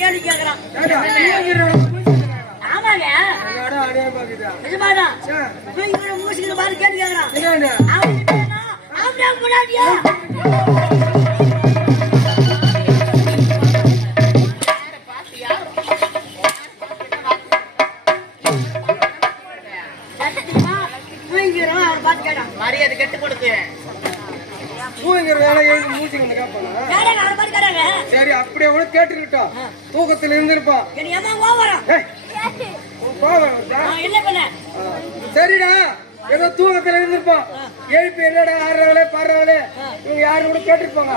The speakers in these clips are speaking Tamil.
கேள்வி கேட்கிறான். ஆமாங்க மூசிக்கிற மாதிரி கேள்வி கேட்கிறான். முன்னாடியா மரியாதை கெட்டு கொடுத்து சரி அப்படியே கூட கேட்டுக்கிட்டோம். தூக்கத்துல இருந்திருப்பான். சரிடா ஏதோ தூக்கத்துல இருந்திருப்பான். எழுப்பி என்னடா ஆடுறவளே பாடுறவளே இவங்க யாரு கூட கேட்டுருப்பாங்க.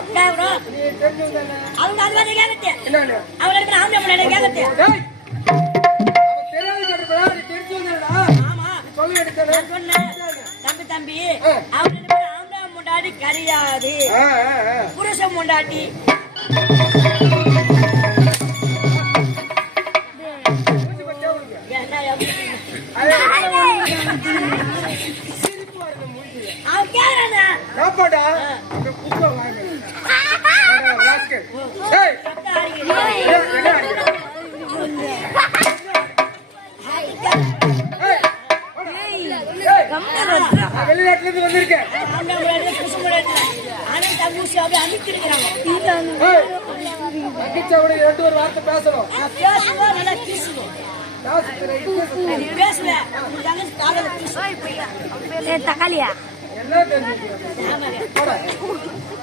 தம்பி தம்பி முண்டாடி கிடையாது, புருஷன் முண்டாட்டி. வெளிநாட்டுல இருந்து வந்திருக்கேன். ஒரு வார்த்தை பேசணும். தக்காளியா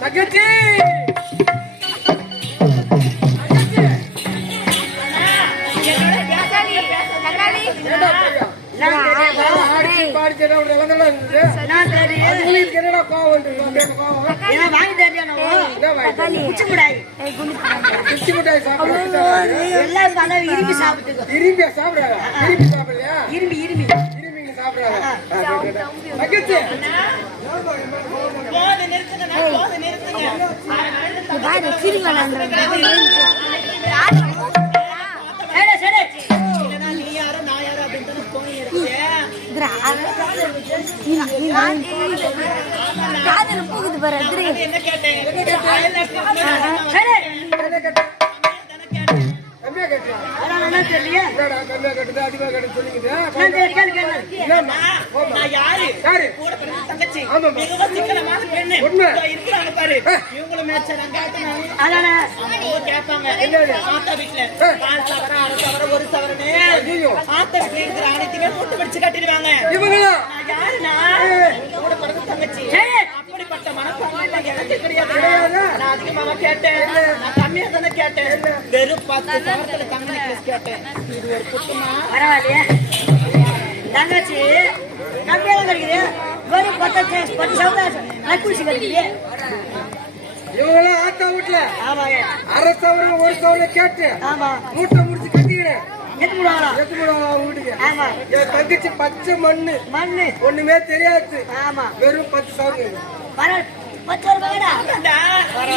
தங்கச்சி போகுது பாரு. அனைத்துமே மூட்டு பிடிச்சு கட்டிடுவாங்க. அப்படிப்பட்ட மனப்பான்மை எனக்கு கிடையாது. நான் அதிகமாக கேட்டேன், நான் கம்மியா தானே கேட்டேன். வெறும் 10 சவரத்துல தங்க நெக்லஸ் கேட்டேன். இது ஒரு குத்தமா? பரவாயில்லையே தங்கச்சி, கம்மியா தான் கிடைக்குது. வெறும் 10 சவரம் நக்குளிச்சு கிடைக்குது. இவங்களாம் ஆத்தா வீட்டுல அரை சவரம் ஒரு சவரம் கேட்டு மூட்டை முடிச்சு கட்டிக்கிறேன். வீட்டுக்கு என் தங்கச்சி பச்சை மண்ணு ஒண்ணுமே தெரியாது. வெறும் 10 சவரம் 10 ரூபாய்டா. அதான்டா,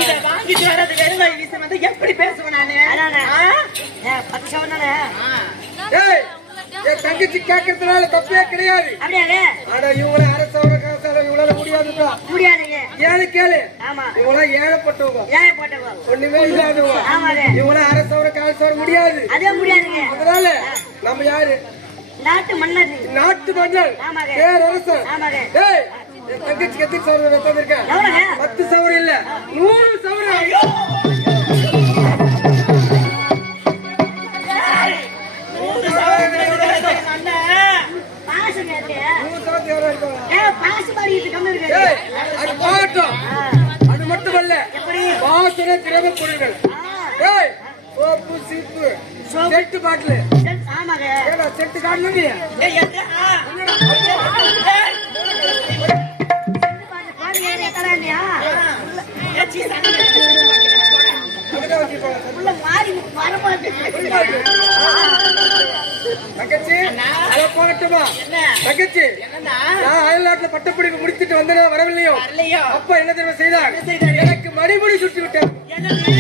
இத வாங்கிட்டு வர்றது வெறும் வழி வீச வந்து எப்படி பேசுவேன் நானு? அதானே. ஆ? 10 சவரம் தானே. ஏய், என் தங்கச்சி கேட்கறதுனால தப்பே கிடையாது. அப்படியாங்க? ஆனா இவங்கள அரசவர காசால இவங்களால முடியாதுப்பா. முடியாதுங்க. ஏழு கேளு. ஆமா. இவங்களாம் ஏழப்பட்டவங்க, ஏன் போட்டவங்க? ஒண்ணுமே இல்லாதவங்க. ஆமாங்க. இவங்கள அரசவர காசால முடியாது. அதே முடியாதுங்க. அதனால நம்ம யாரு? நாட்டு மன்னர். நாட்டு மன்னர் ஆமாங்க. பேரரசர். ஆமாங்க. ஏய், என் தங்கச்சிக்கு எத்தனை சவரம் வெத்தம் இருக்க? எவ்வளவுங்க? 10 சவரம் இல்ல, 100 சவரம். ஐயோ! 100 சவரத்துல இருக்கிறது எங்க அண்ணன். பாசுங்க அது. 100 சவரத்துக்கு எவ்வளவு இருப்பாங்க? பாசு பாடிட்டு கம்மி இருக்கு. ஏய், அது பாகட்டும். அது மட்டுமல்ல, எப்படி? வாசனை திரவ பொருள்கள். ஏய், சோப்பு, சீப்பு, செட்டு பாட்டில். ஆமாங்க. ஏடா செட்டு காட்டணும் நீ? ஏய், எங்க? ஏய், பாருங்க ஏன் தரானியா? ஏய், சீ, சாமி. அதுதான் வச்சுப்பாங்க. உள்ள மாறி வரமாட்டேன். தங்கச்சி, அதை போகட்டுமா? என்ன? தங்கச்சி, என்னண்ணா? நான் அயல்நாட்டுல பட்டப்படிப்பு முடிச்சுட்டு வந்தேனா வரவில்லையோ? வரலையோ? அப்பா என்ன தெரியுமா செய்தார்? என்ன செய்தாரு? எனக்கு மணிமுடி சுட்டி விட்டார். என்னது?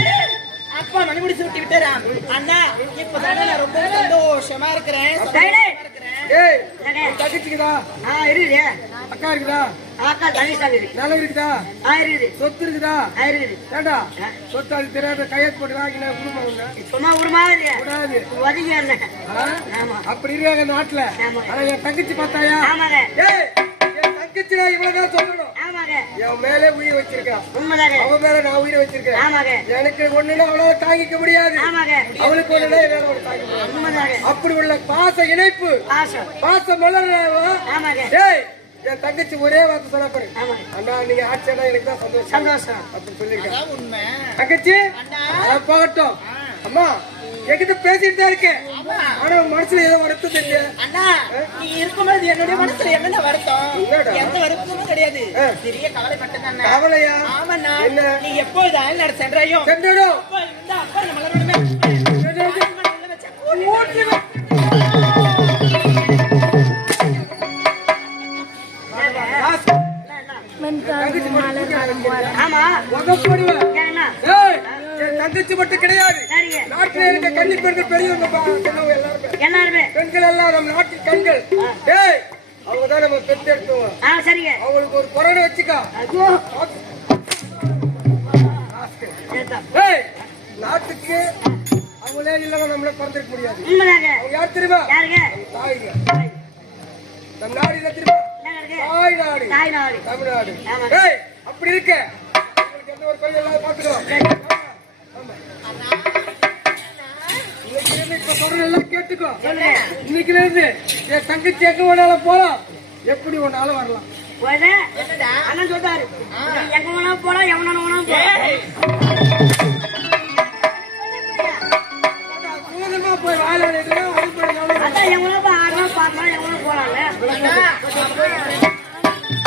அப்பா மணிமுடி சுட்டி விட்டாரா? அண்ணா, இப்பதானே நான் ரொம்ப சந்தோஷமா இருக்கிறேன். டேய், ஏய், என்னங்க? தங்கச்சிக்குதா? இருக்குது. அக்கா இருக்குதா? அக்கா தனிஷா இருக்குது. நிலம் இருக்குதா? இருக்குது. சொத்து இருக்குதா? இருக்குது. ஏண்டா சொத்து அது தெரியாத கையெழுத்து போட்டு வாங்கின குடும்பம் உங்க சும்மா ஒரு மாதிரி கூடாது. ஒதுங்கி இருந்தேன். ஆ? ஆமா. அப்படி இருக்காங்க நாட்டுல. ஆமா. ஆனா என் தங்கச்சி பார்த்தாயா? ஆமாங்க. ஏய், என் தங்கச்சி நான் இவ்வளவுதான் சொல்லணும். ஆமாங்க. என் மேலே உயிர் வச்சிருக்கான், உண்மைதாங்க. அவன் மேல நான் உயிரை வச்சிருக்கேன். ஆமாங்க. எனக்கு ஒண்ணுன்னா அவளால தாங்கிக்க முடியாது, ஆமாங்க. அவளுக்கு ஒண்ணுன்னா என்னால அவளை தாங்கிக்க முடியாது. உண்மைதாங்க. அப்படி உள்ள பாச இணைப்பு, பாசம். பாச மலர்றாவா? ஆமாங்க. ஏய், என் தங்கச்சி ஒரே வார்த்தை சொன்னா பாரு, ஆமாங்க. அண்ணா நீங்க ஆட்சியா எனக்கு தான் சந்தோஷம் சந்தோஷம். அப்படி சொல்லிருக்கேன். அதான் உண்மை. தங்கச்சி அண்ணா. அதான் போகட்டும். அம்மா என்கிட்ட பேசிட்டு தான் இருக்கேன், ஆனா உன் மனசுல ஏதோ வருத்தம் தெரியல. அண்ணா, நீ இருக்கும்போது என்னுடைய மனசுல என்னென்ன வருத்தம்? என்னடா? எந்த வருத்தமும் கிடையாது. சிறிய கவலை மட்டும்தான். கவலையா? ஆமாண்ணா. என்ன? நீ எப்போது அயல்நாடு சென்றாயோ சென்றடும் அப்போ இந்த அப்பா நம்மளோட ஆமா. ஏன்னா? தங்கச்சி மட்டும் கிடையாது, சரிங்க. நாட்டில் இருக்க கன்னி பெண்கள் பெரியவங்க சின்னவங்க எல்லாருமே எல்லாருமே. பெண்கள் எல்லாம் நம்ம நாட்டின் கண்கள். ஏய், அவங்கதான் நம்ம பெற்றெடுத்தவங்க. சரிங்க. அவங்களுக்கு ஒரு கொரோனா வச்சுக்கா. ஐயோ. ஏய், நாட்டுக்கு அவங்களே இல்லாம நம்மள பிறந்திருக்க முடியாது. உண்மைதாங்க. அவங்க யார் தெரியுமா? யாருங்க? தாய்ங்க. நம் நாடு என்ன தெரியுமா? என்ன இருக்கு? தாய் நாடு, தாய் நாடு. தமிழ்நாடு. ஆமா. ஏய், அப்படி இருக்க உங்களுக்கு எந்த ஒரு பையன் எல்லாம் பாத்துக்கோ. இன்னைக்கு இருந்து இப்ப சொல்றது எல்லாம் கேட்டுக்கோ. சொல்லுங்க. இன்னைக்குல இருந்து என் தங்கச்சி எங்க வேணாலும் போலாம், எப்படி ஒன்னாலும் வரலாம். உடனே அண்ணன் சொல்றாரு, நீ எங்க வேணா போலாம், எவனா வேணா போலாம். சூதமா போய் வாழ அதான் எவனா 6 நாள் 10 நாள் எவனா போலாம்ல.